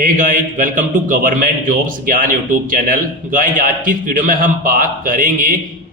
Hey guys, welcome to government jobs Gyan YouTube channel. Guys, आज की इस वीडियो में हम बात करेंगे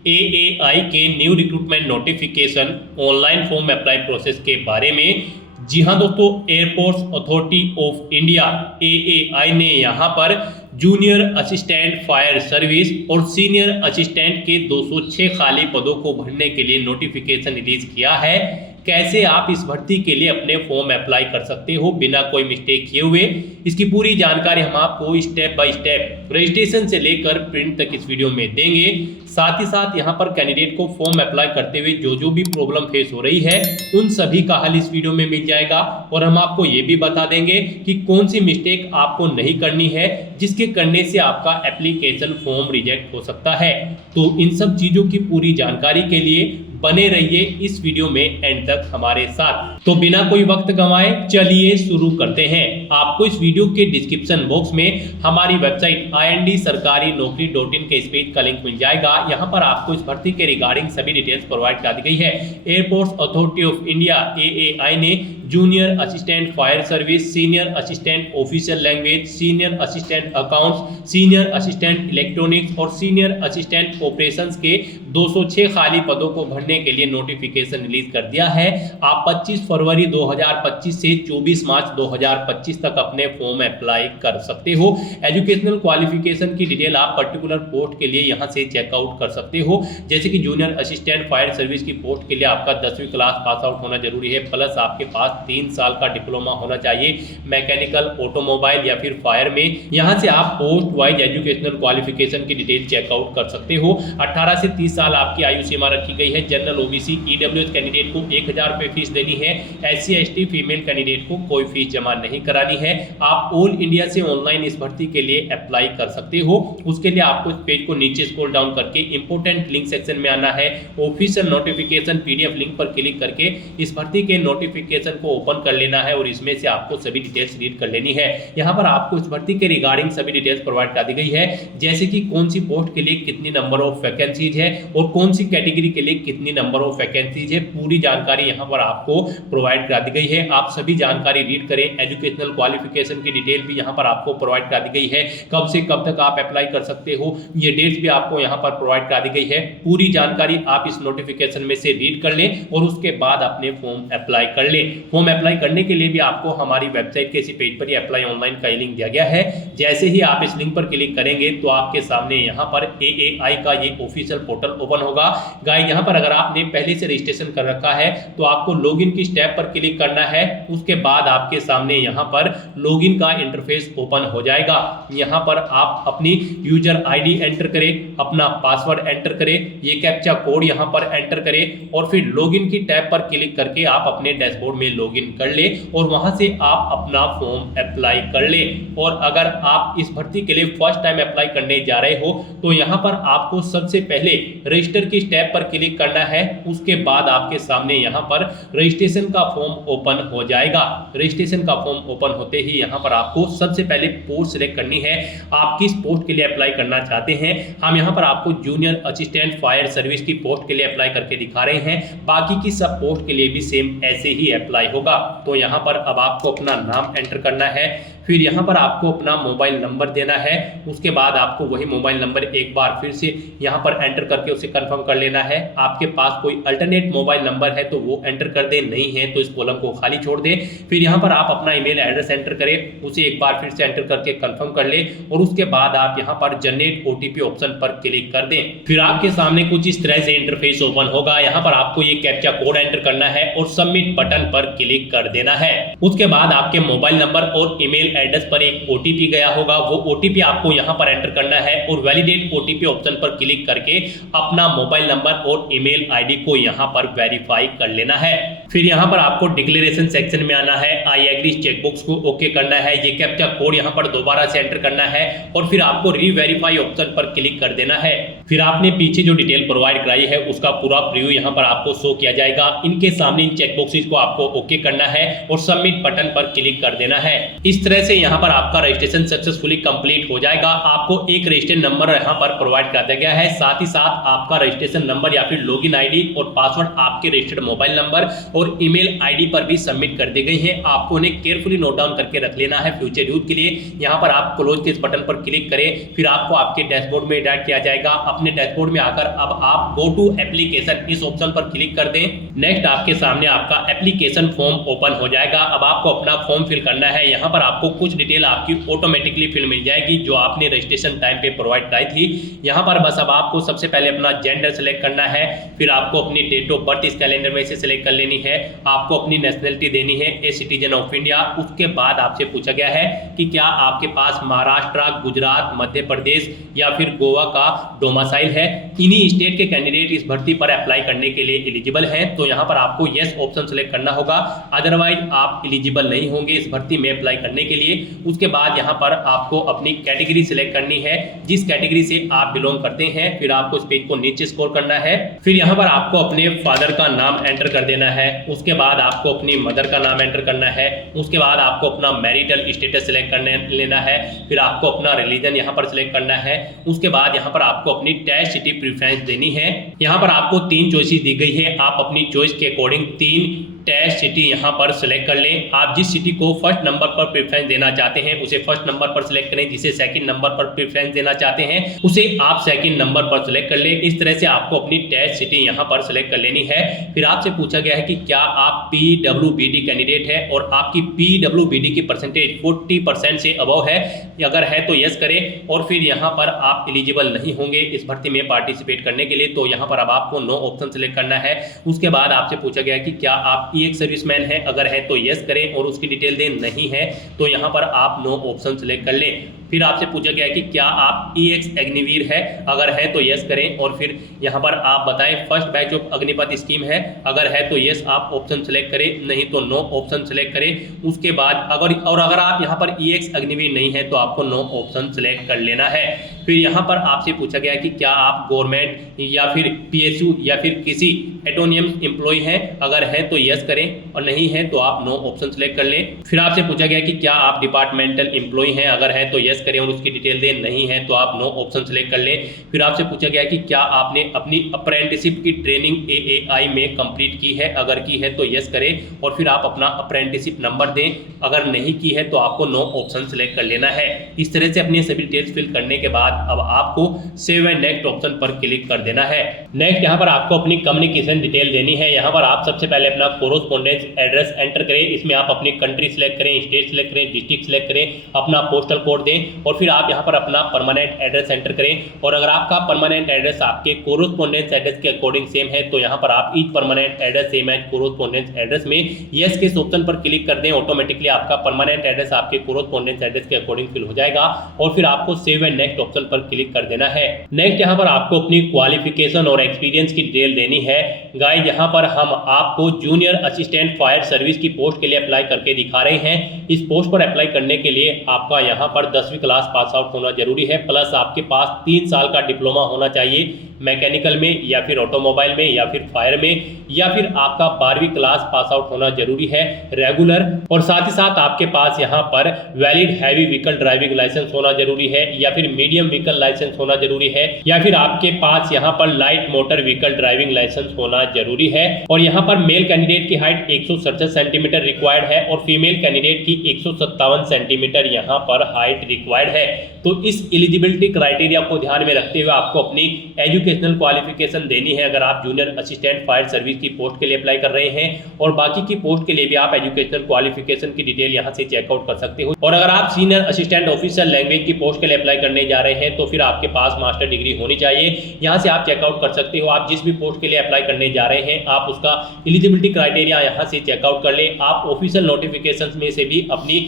एएआई के new recruitment notification online form apply process के बारे में। जी हाँ दोस्तों, airports authority of India AAI ने यहाँ पर जूनियर असिस्टेंट फायर सर्विस और सीनियर असिस्टेंट के 206 खाली पदों को भरने के लिए नोटिफिकेशन रिलीज किया है। कैसे आप इस भर्ती के लिए अपने फॉर्म अप्लाई कर सकते हो बिना कोई मिस्टेक किए हुए, इसकी पूरी जानकारी हम आपको स्टेप बाय स्टेप रजिस्ट्रेशन से लेकर प्रिंट तक इस वीडियो में देंगे। साथ ही साथ यहाँ पर कैंडिडेट को फॉर्म अप्लाई करते हुए जो भी प्रॉब्लम फेस हो रही है उन सभी का हल इस वीडियो में मिल जाएगा। और हम आपको ये भी बता देंगे कि कौन सी मिस्टेक आपको नहीं करनी है जिसके करने से आपका एप्लीकेशन फॉर्म रिजेक्ट हो सकता है। तो इन सब चीजों की पूरी जानकारी के लिए बने रहिए इस वीडियो में एंड तक हमारे साथ। तो बिना कोई वक्त गंवाए चलिए शुरू करते हैं। आपको इस वीडियो के डिस्क्रिप्शन बॉक्स में हमारी वेबसाइट IND-sarkari-naukri.in के इस पेज का लिंक मिल जाएगा। यहाँ पर आपको इस भर्ती के रिगार्डिंग सभी डिटेल्स प्रोवाइड कर दी गई है। Airports authority of India AAI ने junior assistant fire service, senior assistant official language, senior assistant accounts, senior assistant electronics और सीनियर असिस्टेंट ऑपरेशंस के 206 खाली पदों को भरने के लिए नोटिफिकेशन रिलीज कर दिया है। आप 25 फरवरी 2025 से 24 मार्च 2025 तक अपने फॉर्म अप्लाई कर सकते हो। एजुकेशनल क्वालिफिकेशन की डिटेल आप पर्टिकुलर पोस्ट के लिए यहां से चेकआउट कर सकते हो। जैसे कि जूनियर असिस्टेंट फायर सर्विस की पोस्ट के लिए आपका 10वीं क्लास पास आउट होना जरूरी है, प्लस आपके पास 3 साल का डिप्लोमा होना चाहिए मैकेनिकल, ऑटोमोबाइल या फिर फायर में। यहां से आप पोस्ट वाइज एजुकेशनल क्वालिफिकेशन की डिटेल चेकआउट कर सकते हो। 18 से 30 साल आपकी आयु सीमा रखी गई है। जनरल, ओबीसी, ईडब्ल्यूएस कैंडिडेट को 1000 रुपये फीस देनी है। SC ST फीमेल कैंडिडेट को कोई फीस जमा नहीं करानी है। आप ऑल इंडिया से ऑनलाइन इस भर्ती के लिए अप्लाई कर सकते हो। उसके लिए आपको इस पेज को नीचे स्क्रॉल डाउन करके इंपोर्टेंट लिंक सेक्शन में आना है। ऑफिशियल नोटिफिकेशन PDF लिंक पर क्लिक करके इस भर्ती के नोटिफिकेशन को ओपन कर लेना है और इसमें से आपको सभी डिटेल्स रीड कर लेनी है। यहाँ पर आपको इस भर्ती के रिगार्डिंग सभी डिटेल्स प्रोवाइड कर दी गई है, जैसे कि कौन सी पोस्ट के लिए कितनी नंबर ऑफ वैकेंसीज है और कौन सी कैटेगरी के लिए कितनी नंबर ऑफ वैकेंसीज है। पूरी जानकारी यहाँ पर आपको प्रोवाइड कर दी गई है। आप सभी जानकारी रीड करें। एजुकेशनल क्वालिफिकेशन की डिटेल भी यहाँ पर आपको प्रोवाइड कर दी गई है। कब से कब तक आप अप्लाई कर सकते हो ये डेट्स भी आपको यहाँ पर प्रोवाइड कर दी गई है। पूरी जानकारी आप इस नोटिफिकेशन में से रीड कर लें और उसके बाद अपने फॉर्म अप्लाई कर लें। फॉर्म अप्लाई करने के लिए भी आपको हमारी वेबसाइट के इसी पेज पर ही अप्लाई ऑनलाइन का लिंक दिया गया है। जैसे ही आप इस लिंक पर क्लिक करेंगे तो आपके सामने यहाँ पर एएआई का ये ऑफिशियल पोर्टल ओपन होगा। गाइस, यहाँ पर अगर आपने पहले से रजिस्ट्रेशन कर रखा है तो आपको लॉगिन की स्टेप पर क्लिक करना है। उसके बाद आपके सामने यहाँ पर लॉगिन का इंटरफेस ओपन हो जाएगा। यहाँ पर आप अपनी यूजर आईडी एंटर करें, अपना पासवर्ड एंटर करें, ये कैप्चा कोड यहाँ पर एंटर करें और फिर लॉगिन की टैब पर क्लिक करके आप अपने डैशबोर्ड में लॉगिन कर ले और वहां से आप अपना फॉर्म अप्लाई कर ले। और अगर आप इस भर्ती के लिए फर्स्ट टाइम अप्लाई करने जा रहे हो तो यहाँ पर आपको सबसे पहले रजिस्टर की स्टेप पर क्लिक करना है। उसके बाद आपके सामने यहाँ पर रजिस्ट्रेशन का फॉर्म ओपन हो जाएगा। रजिस्ट्रेशन का फॉर्म ओपन होते ही यहाँ पर आपको सबसे पहले पोस्ट सिलेक्ट करनी है। आप किस पोस्ट के लिए अप्लाई करना चाहते हैं। हम यहाँ पर आपको जूनियर असिस्टेंट फायर सर्विस की पोस्ट के लिए अप्लाई करके दिखा रहे हैं। बाकी की सब पोस्ट के लिए भी सेम ऐसे ही अप्लाई होगा। तो यहाँ पर अब आपको अपना नाम एंटर करना है, फिर यहाँ पर आपको अपना मोबाइल नंबर देना है। उसके बाद आपको वही मोबाइल नंबर एक बार फिर से यहाँ पर एंटर करके उसे कंफर्म कर लेना है। आपके पास कोई अल्टरनेट मोबाइल नंबर है तो वो एंटर कर दे, नहीं है तो इस कॉलम को खाली छोड़ दे। फिर यहाँ पर आप अपना ईमेल एड्रेस एंटर करें, उसे एक बार फिर से एंटर करके कंफर्म कर ले और उसके बाद आप यहाँ पर जनरेट OTP ऑप्शन पर क्लिक कर दें। फिर आपके सामने कुछ इस तरह से इंटरफेस ओपन होगा। यहाँ पर आपको ये कैप्चा कोड एंटर करना है और सबमिट बटन पर क्लिक कर देना है। उसके बाद आपके मोबाइल नंबर और ईमेल एड्रेस पर एक OTP गया होगा, वो OTP आपको यहाँ पर एंटर करना है और वैलिडेट OTP ऑप्शन पर क्लिक करके अपना मोबाइल नंबर और ईमेल आईडी को यहाँ पर वेरीफाई कर लेना है। फिर यहाँ पर आपको डिक्लेरेशन सेक्शन में आना है, आई एग्री चेकबॉक्स को ओके करना है, ये कैप्चा कोड यहाँ पर दोबारा से एंटर करना है और फिर आपको रीवेरीफाई ऑप्शन पर क्लिक कर देना है। फिर आपने पीछे जो डिटेल प्रोवाइड कराई है उसका पूरा प्रीव्यू यहाँ पर आपको शो किया जाएगा। इनके सामने इन चेकबॉक्सेस को आपको ओके करना है और सबमिट बटन पर क्लिक कर देना है। इस तरह से यहाँ पर आपका रजिस्ट्रेशन सक्सेसफुली कंप्लीट हो जाएगा। आपको एक रजिस्ट्रेशन नंबर यहाँ पर प्रोवाइड कर दिया गया है। साथ ही साथ आपका रजिस्ट्रेशन नंबर या फिर लॉगिन आईडी और पासवर्ड आपके रजिस्टर्ड मोबाइल नंबर और ईमेल आईडी पर भी सबमिट कर दी गई हैं। आपको उन्हें केयरफुली नोट डाउन करके रख लेना है फ्यूचर यूज के लिए। यहाँ पर आप क्लोज के इस बटन पर क्लिक करें, फिर आपको आपके डैशबोर्ड में डायरेक्ट किया जाएगा। अपने डैशबोर्ड में आकर अब आप गो टू एप्लीकेशन इस ऑप्शन पर क्लिक कर दें। नेक्स्ट आपके सामने आपका एप्लीकेशन फॉर्म ओपन हो जाएगा। अब आपको अपना फॉर्म फिल करना है। यहाँ पर आपको कुछ डिटेल आपकी ऑटोमेटिकली फिल मिल जाएगी जो आपने रजिस्ट्रेशन टाइम पे प्रोवाइड कराई थी। यहाँ पर बस अब आपको सबसे पहले अपना जेंडर सेलेक्ट करना है, फिर आपको अपनी डेट ऑफ बर्थ इस कैलेंडर में से सिलेक्ट कर लेनी है। आपको अपनी नेशनलिटी देनी है ए सिटीजन ऑफ इंडिया। उसके बाद आपसे पूछा गया है कि क्या आपके पास महाराष्ट्र, गुजरात, मध्य प्रदेश या फिर गोवा का डोमिसाइल है। इन्हीं स्टेट के कैंडिडेट इस भर्ती पर अप्लाई करने के लिए एलिजिबल हैं, तो यहाँ पर आपको यस ऑप्शन सेलेक्ट करना होगा, अदरवाइज आप एलिजिबल नहीं होंगे इस भर्ती में अप्लाई करने के लिए। उसके बाद यहाँ पर आपको अपनी कैटेगरी सिलेक्ट करनी है, जिस कैटेगरी से आप बिलोंग करते हैं। फिर आपको इस पेज को नीचे स्क्रॉल करना है, फिर यहाँ पर आपको अपने फादर का नाम एंटर कर देना है। उसके बाद आपको अपनी मदर का नाम एंटर करना है। उसके बाद आपको अपना मैरिटल स्टेटस सिलेक्ट करने लेना है। फिर आपको अपना रिलीजन यहाँ पर सिलेक्ट करना है। उसके बाद यहाँ पर आपको अपनी टैक्स सिटी प्रेफरेंस देनी है। यहाँ पर आपको 3 चॉइसेस दी गई है, आप अपनी चॉइस के अकॉर्डिंग 3 टेस्ट सिटी यहाँ पर सिलेक्ट कर लें। आप जिस सिटी को फर्स्ट नंबर पर प्रेफरेंस देना चाहते हैं उसे फर्स्ट नंबर पर सिलेक्ट करें, जिसे सेकंड नंबर पर प्रेफरेंस देना चाहते हैं उसे आप सेकंड नंबर पर सिलेक्ट कर लें। इस तरह से आपको अपनी टेस्ट सिटी यहाँ पर सिलेक्ट कर लेनी है। फिर आपसे पूछा गया है कि क्या आप PWBD कैंडिडेट है और आपकी PWBD की परसेंटेज 40% से अबव है। अगर है तो यस करें, और फिर यहाँ पर आप एलिजिबल नहीं होंगे इस भर्ती में पार्टिसिपेट करने के लिए, तो यहाँ पर अब आपको नो ऑप्शन सिलेक्ट करना है। उसके बाद आपसे पूछा गया कि क्या आप एक सर्विसमैन है, अगर है तो यस करें और उसकी डिटेल दें, नहीं है तो यहाँ पर आप नो ऑप्शन सिलेक्ट कर लें। फिर आपसे पूछा गया कि क्या आप EX अग्निवीर है, अगर है तो यस करें और फिर यहाँ पर आप बताएं first batch of Agnipath scheme है, अगर है तो यस आप ऑप्शन सिलेक्ट करें, नहीं तो नो ऑप्शन सिलेक्ट करें। उसके बाद अगर आप यहाँ पर EX अग्निवीर नहीं है तो आपको नो ऑप्शन सिलेक्ट कर लेना है। फिर यहाँ पर आपसे पूछा गया कि क्या आप गवर्नमेंट या फिर PSU या फिर किसी एटोनियम एम्प्लॉय हैं, अगर है तो यस करें और नहीं है तो आप नो ऑप्शन सिलेक्ट कर लें। फिर आपसे पूछा गया कि क्या आप डिपार्टमेंटल एम्प्लॉय हैं, अगर है तो यस करें और उसकी डिटेल दें, नहीं है तो आप नो ऑप्शन सिलेक्ट कर लें। फिर आपसे पूछा गया कि क्या आपने अपनी अप्रेंटिसशिप की ट्रेनिंग AAI में कंप्लीट की है, अगर की है तो यस करें और फिर आप अपना अप्रेंटिसशिप नंबर दें, अगर नहीं की है तो आपको नो ऑप्शन सिलेक्ट कर लेना है। इस तरह से अपनी सभी डिटेल्स फिल करने के बाद अब आपको सेव एंड नेक्स्ट ऑप्शन पर क्लिक कर देना है। नेक्स्ट यहाँ पर आपको अपनी कम्युनिकेशन डिटेल देनी है। यहाँ पर आप सबसे पहले अपना कोरोस्पोंडेंस एड्रेस एंटर करें, इसमें आप अपनी कंट्री सिलेक्ट करें, स्टेट सिलेक्ट करें, डिस्ट्रिक्ट सिलेक्ट करें, अपना पोस्टल कोड दें और फिर आप यहाँ पर अपना परमानेंट एड्रेस एंटर करें। और अगर आपका परमानेंट एड्रेस आपके कोरोस्पोंडेंस एड्रेस के अकॉर्डिंग सेम है तो यहाँ पर आप each permanent address same as correspondence address में यस के इस ऑप्शन पर क्लिक कर दें। ऑटोमेटिकली आपका परमानेंट एड्रेस आपके कोरोस्पोंडेंस एड्रेस के अकॉर्डिंग फिल हो जाएगा और फिर आपको सेव एंड नेक्स्ट ऑप्शन पर क्लिक कर देना है। नेक्स्ट यहाँ पर आपको अपनी क्वालिफिकेशन और एक्सपीरियंस की डिटेल देनी है। गाइस यहाँ पर हम आपको जूनियर असिस्टेंट फायर सर्विस की पोस्ट के लिए अप्लाई करके दिखा रहे हैं। इस पोस्ट पर अप्लाई करने के लिए आपका यहाँ पर 10वीं क्लास पास आउट होना जरूरी है, प्लस आपके पास 3 साल का डिप्लोमा होना चाहिए मैकेनिकल में या फिर ऑटोमोबाइल में या फिर फायर में, या फिर आपका 12वीं क्लास पास आउट होना जरूरी है रेगुलर, और साथ ही साथ आपके पास यहाँ पर valid heavy vehicle driving licence होना जरूरी है या फिर मीडियम व्हीकल लाइसेंस होना जरूरी है, या फिर आपके पास यहाँ पर light motor vehicle driving licence होना जरूरी है। और यहाँ पर मेल कैंडिडेट की हाइट 167 सेंटीमीटर रिक्वायर्ड है और फीमेल कैंडिडेट की 157 सेंटीमीटर यहाँ पर हाइट रिक्वायर्ड है। तो इस एलिजिबिलिटी क्राइटेरिया को ध्यान में रखते हुए आपको अपनी एजुकेशनल क्वालिफिकेशन देनी है अगर आप जूनियर असिस्टेंट फायर सर्विस की पोस्ट के लिए अप्लाई कर रहे हैं, और बाकी की पोस्ट के लिए भी आप एजुकेशनल क्वालिफिकेशन की डिटेल यहाँ से चेकआउट कर सकते हो। और अगर आप सीनियर असिस्टेंट ऑफिसर लैंग्वेज की पोस्ट के लिए अप्लाई करने जा रहे हैं तो फिर आपके पास मास्टर डिग्री होनी चाहिए। यहाँ से आप चेकआउट कर सकते हो। आप जिस भी पोस्ट के लिए अप्लाई करने जा रहे हैं आप उसका एलिजिबिलिटी क्राइटेरिया यहाँ से चेकआउट कर ले। आप ऑफिशियल नोटिफिकेशन में से भी अपनी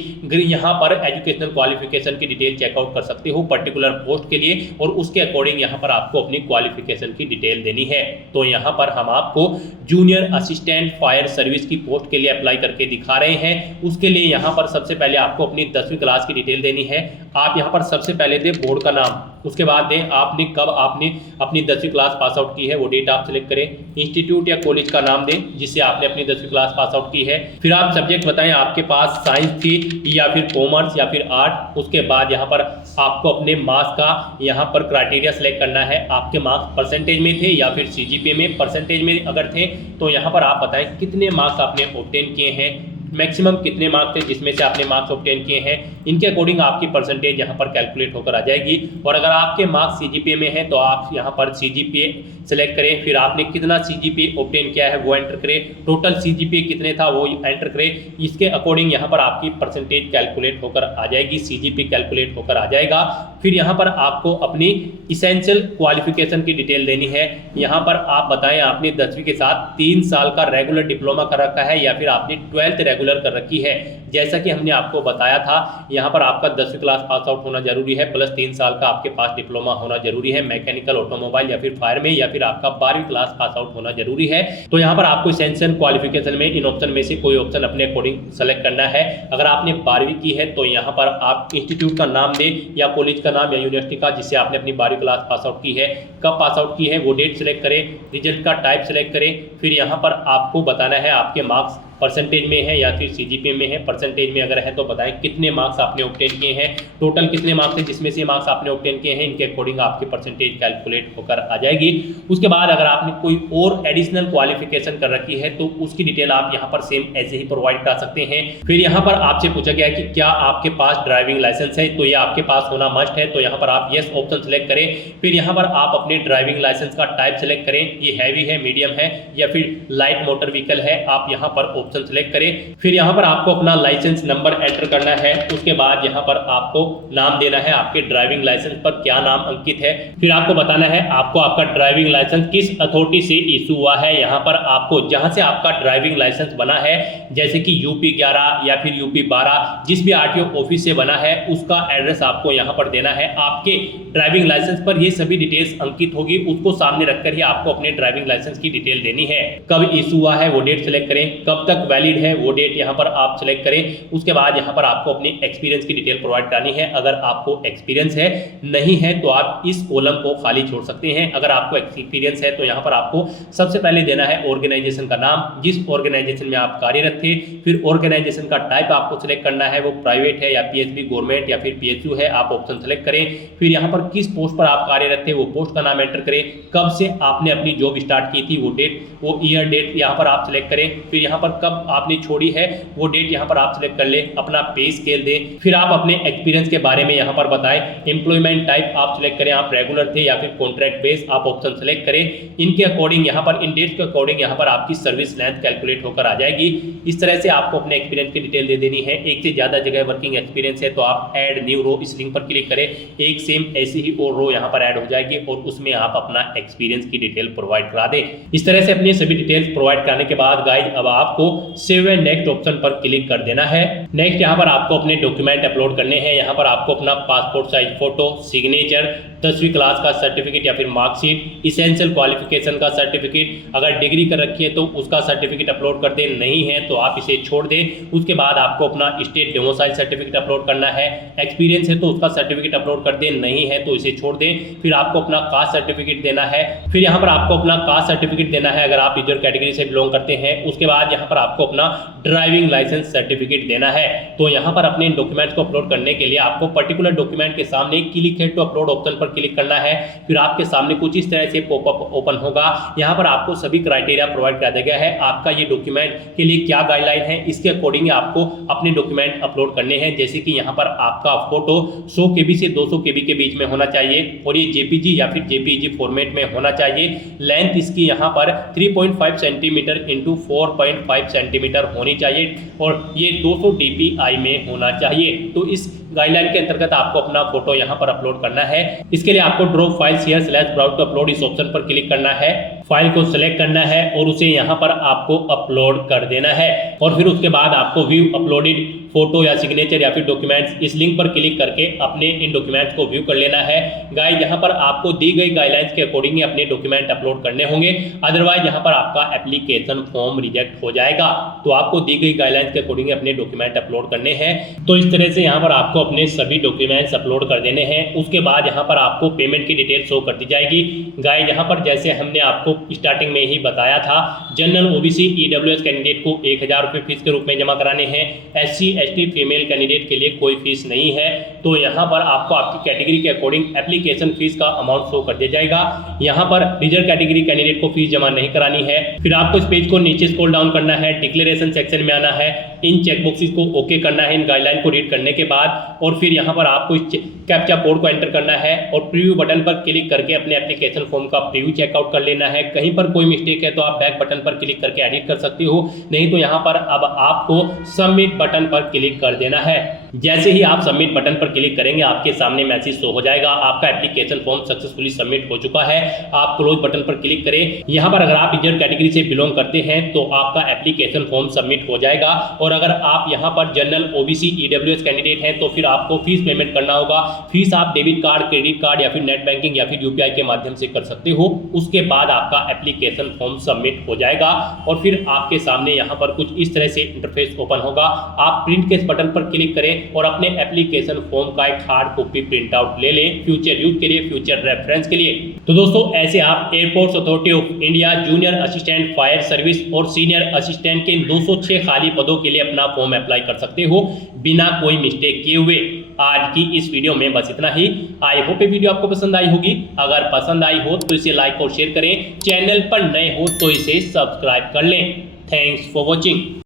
यहाँ पर एजुकेशनल क्वालिफिकेशन की डिटेल चेकआउट कर सकते हो पर्टिकुलर पोस्ट के लिए, और उसके अकॉर्डिंग यहाँ पर आपको अपनी क्वालिफिकेशन की डिटेल देनी है। तो यहाँ पर हम आपको जूनियर असिस्टेंट फायर सर्विस की पोस्ट के लिए अप्लाई करके दिखा रहे हैं। उसके लिए यहाँ पर सबसे पहले आपको अपनी 10वीं क्लास की डिटेल देनी है। आप यहाँ पर सबसे पहले दें बोर्ड का नाम, उसके बाद दें आपने कब आपने अपनी 10वीं क्लास पास आउट की है वो डेट आप सिलेक्ट करें। इंस्टीट्यूट या कॉलेज का नाम दें जिससे आपने अपनी 10वीं क्लास पास आउट की है। फिर आप सब्जेक्ट बताएं आपके पास साइंस थी या फिर कॉमर्स या फिर आर्ट। उसके बाद यहाँ पर आपको अपने मार्क्स का यहाँ पर क्राइटेरिया सेलेक्ट करना है, आपके मार्क्स परसेंटेज में थे या फिर सीजीपीए में। परसेंटेज में अगर थे तो यहाँ पर आप बताएं कितने मार्क्स आपने ऑब्टेन किए हैं, मैक्सिमम कितने मार्क्स थे जिसमें से आपने मार्क्स ऑब्टेन किए हैं। इनके अकॉर्डिंग आपकी परसेंटेज यहाँ पर कैलकुलेट होकर आ जाएगी। और अगर आपके मार्क्स सीजीपीए में है तो आप यहाँ पर सीजीपीए सेलेक्ट करें, फिर आपने कितना सीजीपीए ऑब्टेन किया है वो एंटर करें, टोटल सीजीपीए कितने था वो एंटर करें। इसके अकॉर्डिंग यहाँ पर आपकी परसेंटेज कैलकुलेट होकर आ जाएगी, सीजीपीए कैलकुलेट होकर आ जाएगा। फिर यहाँ पर आपको अपनी इसेंशियल क्वालिफिकेशन की डिटेल देनी है। यहाँ पर आप बताएं आपने 10वीं के साथ 3 साल का रेगुलर डिप्लोमा कर रखा है या फिर आपने 12th रेगुलर कर रखी है। जैसा कि हमने आपको बताया था यहाँ पर आपका 10वीं क्लास पास आउट होना जरूरी है, प्लस 3 साल का आपके पास डिप्लोमा होना जरूरी है, मैकेनिकल, ऑटोमोबाइल या फिर फायर में, या फिर आपका 12वीं क्लास पास आउट होना जरूरी है। तो यहाँ पर आपको इसेंशियल क्वालिफिकेशन में इन ऑप्शन में से कोई ऑप्शन अपने अकॉर्डिंग सेलेक्ट करना है। अगर आपने 12वीं की है तो यहाँ पर आप इंस्टीट्यूट का नाम दें या कॉलेज का नाम या यूनिवर्सिटी का जिससे आपने अपनी 12वीं क्लास पास आउट की है, कब पास आउट की है वो डेट सेलेक्ट करें, रिजल्ट का टाइप सेलेक्ट करें। फिर यहाँ पर आपको बताना है आपके मार्क्स परसेंटेज में है या फिर सीजीपीए में है। परसेंटेज में अगर है तो बताएं कितने मार्क्स आपने ऑब्टेन किए हैं, टोटल कितने मार्क्स हैं जिसमें से मार्क्स आपने ऑब्टेन किए हैं। इनके अकॉर्डिंग आपकी परसेंटेज कैलकुलेट होकर आ जाएगी। उसके बाद अगर आपने कोई और एडिशनल क्वालिफिकेशन कर रखी है तो उसकी डिटेल आप यहाँ पर सेम ऐसे ही प्रोवाइड कर सकते हैं। फिर यहाँ पर आपसे पूछा गया है कि क्या आपके पास ड्राइविंग लाइसेंस है, तो ये आपके पास होना मस्ट है, तो यहाँ पर आप यस ऑप्शन सेलेक्ट करें। फिर यहाँ पर आप अपने ड्राइविंग लाइसेंस का टाइप सेलेक्ट करें, ये हैवी है, मीडियम है या फिर लाइट मोटर व्हीकल है, आप यहाँ पर ऑप्शन सेलेक्ट करें। फिर यहाँ पर आपको अपना लाइसेंस नंबर एंटर करना है। उसके बाद यहाँ पर आपको नाम देना है, आपके ड्राइविंग लाइसेंस पर क्या नाम अंकित है। फिर आपको बताना है आपको आपका ड्राइविंग लाइसेंस किस अथॉरिटी से इशू हुआ है। यहाँ पर आपको जहां से आपका ड्राइविंग लाइसेंस बना है, जैसे कि यूपी 11 या फिर यूपी 12, जिस भी आरटीओ ऑफिस से बना है उसका एड्रेस आपको यहाँ पर देना है। आपके ड्राइविंग लाइसेंस पर ये सभी डिटेल्स अंकित होगी, उसको सामने रखकर ही आपको अपने ड्राइविंग लाइसेंस की डिटेल देनी है। कब इशू हुआ है वो डेट सेलेक्ट करें, कब तक वैलिड है वो डेट यहाँ पर आप सेलेक्ट करें। उसके बाद यहाँ पर आपको अपनी एक्सपीरियंस की डिटेल प्रोवाइड करनी है। अगर आपको एक्सपीरियंस है, नहीं है तो आप इस कॉलम को खाली छोड़ सकते हैं। अगर आपको एक्सपीरियंस है तो यहाँ पर आपको सबसे पहले देना है ऑर्गेनाइजेशन का नाम, जिस ऑर्गेनाइजेशन में आप कार्यरत थे। फिर ऑर्गेनाइजेशन का टाइप आपको सिलेक्ट करना है, वो प्राइवेट है या पीएसबी, गवर्नमेंट या फिर पीएसयू है, आप ऑप्शन सेलेक्ट करें। फिर यहाँ पर किस पोस्ट पर आप कार्यरत थे वो पोस्ट का नाम एंटर करें, कब से आपने अपनी जॉब स्टार्ट की थी वो डेट, वो ईयर डेट यहाँ पर आप सिलेक्ट करें। फिर यहाँ पर कब आपने छोड़ी है वो डेट यहाँ पर आप सिलेक्ट कर ले, अपना पे स्केल दें। फिर आप अपने एक्सपीरियंस के बारे में यहाँ पर बताएं। एम्प्लॉयमेंट टाइप आप सिलेक्ट करें, आप रेगुलर थे या फिर कॉन्ट्रैक्ट बेस, आप ऑप्शन सेलेक्ट करें। इनके अकॉर्डिंग यहाँ पर इन डेट्स के अकॉर्डिंग यहाँ पर आपकी सर्विस लेंथ कैलकुलेट होकर आ जाएगी। इस तरह से आपको अपने एक्सपीरियंस की डिटेल दे देनी है। एक से ज्यादा जगह वर्किंग एक्सपीरियंस है तो आप ऐड न्यू रो इस लिंक पर क्लिक करें, एक सेम ऐसी ही और रो यहाँ पर ऐड हो जाएगी और उसमें आप अपना एक्सपीरियंस की डिटेल प्रोवाइड करा दें। इस तरह से अपनी सभी डिटेल्स प्रोवाइड कराने के बाद गाइस अब आपको सेव एंड नेक्स्ट ऑप्शन पर क्लिक कर देना है। नेक्स्ट यहाँ पर आपको अपने डॉक्यूमेंट अपलोड करने हैं। यहाँ पर आपको अपना पासपोर्ट साइज फोटो, सिग्नेचर, 10वीं क्लास का सर्टिफिकेट या फिर मार्कशीट, इसेंशियल क्वालिफिकेशन का सर्टिफिकेट, अगर डिग्री कर रखी है तो उसका सर्टिफिकेट अपलोड कर दें, नहीं है तो आप इसे छोड़ दें। उसके बाद आपको अपना स्टेट डोमिसाइल सर्टिफिकेट अपलोड करना है। एक्सपीरियंस है तो उसका सर्टिफिकेट अपलोड कर दें, नहीं है तो इसे छोड़ दें। फिर आपको अपना कास्ट सर्टिफिकेट देना है। फिर यहाँ पर आपको अपना कास्ट सर्टिफिकेट देना है अगर आप रिजर्व कैटेगरी से बिलोंग करते हैं। उसके बाद यहाँ पर आपको अपना ड्राइविंग लाइसेंस सर्टिफिकेट देना है। तो यहाँ पर अपने डॉक्यूमेंट्स को अपलोड करने के लिए आपको पर्टिकुलर डॉक्यूमेंट के सामने click here to upload option पर क्लिक करना है। फिर आपके सामने कुछ इस तरह से पॉपअप ओपन होगा। यहाँ पर आपको सभी क्राइटेरिया प्रोवाइड कर दिया गया है, आपका ये डॉक्यूमेंट के लिए क्या गाइडलाइन है, इसके अकॉर्डिंग आपको अपने डॉक्यूमेंट अपलोड करने हैं। जैसे कि यहाँ पर आपका फोटो 100 KB से 200 KB के बीच में होना चाहिए और ये जेपीजी या फिर जेपीईजी फॉर्मेट में होना चाहिए। लेंथ इसकी यहाँ पर 3.5 सेंटीमीटर इंटू 4.5 सेंटीमीटर होनी चाहिए और ये 200 DPI में होना चाहिए। तो इस गाइडलाइन के अंतर्गत आपको अपना फोटो यहाँ पर अपलोड करना है। इसके लिए आपको drop file share slash browse to upload इस ऑप्शन पर क्लिक करना है, फाइल को सिलेक्ट करना है और उसे यहाँ पर आपको अपलोड कर देना है। और फिर उसके बाद आपको व्यू अपलोडेड फोटो या सिग्नेचर या फिर डॉक्यूमेंट्स, इस लिंक पर क्लिक करके अपने इन डॉक्यूमेंट्स को व्यू कर लेना है। गाइस यहाँ पर आपको दी गई गाइडलाइंस के अकॉर्डिंग ही अपने डॉक्यूमेंट अपलोड करने होंगे, अदरवाइज यहाँ पर आपका एप्लीकेशन फॉर्म रिजेक्ट हो जाएगा। तो आपको दी गई गाइडलाइंस के अकॉर्डिंग अपने डॉक्यूमेंट अपलोड करने हैं। तो इस तरह से यहाँ पर आपको अपने सभी डॉक्यूमेंट्स अपलोड कर देने हैं। उसके बाद यहाँ पर आपको पेमेंट की डिटेल शो कर दी जाएगी। गाइस यहाँ पर जैसे हमने आपको स्टार्टिंग में ही बताया था, जनरल ओबीसी ईडब्ल्यूएस कैंडिडेट को 1000 रुपये फीस के रूप में जमा कराने हैं। एससी एसटी फीमेल कैंडिडेट के लिए कोई फीस नहीं है। तो यहाँ पर आपको आपकी कैटेगरी के अकॉर्डिंग एप्लीकेशन फीस का अमाउंट शो कर दिया जाएगा। यहाँ पर रिजर्व कैटेगरी कैंडिडेट को फीस जमा नहीं करानी है। फिर आपको इस पेज को नीचे स्क्रॉल डाउन करना है, डिक्लेरेशन सेक्शन में आना है, इन चेकबॉक्सेस को ओके करना है इन गाइडलाइन को रीड करने के बाद, और फिर यहाँ पर आपको इस कैप्चा कोड को एंटर करना है और प्रीव्यू बटन पर क्लिक करके अपने एप्लीकेशन फॉर्म का प्रीव्यू चेकआउट कर लेना है। कहीं पर कोई मिस्टेक है तो आप बैक बटन पर क्लिक करके एडिट कर सकते हो, नहीं तो यहाँ पर अब आपको सबमिट बटन पर क्लिक कर देना है। जैसे ही आप सबमिट बटन पर क्लिक करेंगे आपके सामने मैसेज शो हो जाएगा, आपका एप्लीकेशन फॉर्म सक्सेसफुली सबमिट हो चुका है। आप क्लोज बटन पर क्लिक करें। यहाँ पर अगर आप रिजर्व कैटेगरी से बिलोंग करते हैं तो आपका एप्लीकेशन फॉर्म सबमिट हो जाएगा, और अगर आप यहाँ पर जनरल ओबीसी ईडब्ल्यूएस कैंडिडेट हैं तो फिर आपको फीस पेमेंट करना होगा। फीस आप डेबिट कार्ड, क्रेडिट कार्ड या फिर नेट बैंकिंग या फिर यूपीआई के माध्यम से कर सकते हो। उसके बाद आपका एप्लीकेशन फॉर्म सबमिट हो जाएगा और फिर आपके सामने यहाँ पर कुछ इस तरह से इंटरफेस ओपन होगा। आप प्रिंट के इस बटन पर क्लिक करें और अपने एप्लीकेशन फॉर्म का एक हार्ड कॉपी प्रिंट आउट ले लें, फ्यूचर यूज के लिए, फ्यूचर रेफरेंस के लिए। तो दोस्तों ऐसे आप airports authority of India junior assistant fire service और सीनियर असिस्टेंट के 206 खाली पदों के लिए अपना फॉर्म अप्लाई कर सकते हो बिना कोई मिस्टेक किए हुए। आज की इस वीडियो में बस इतना ही। आई होप ये वीडियो आपको पसंद आई होगी। अगर पसंद आई हो तो इसे लाइक और शेयर करें, चैनल पर नए हो तो इसे सब्सक्राइब कर लें। Thanks for watching.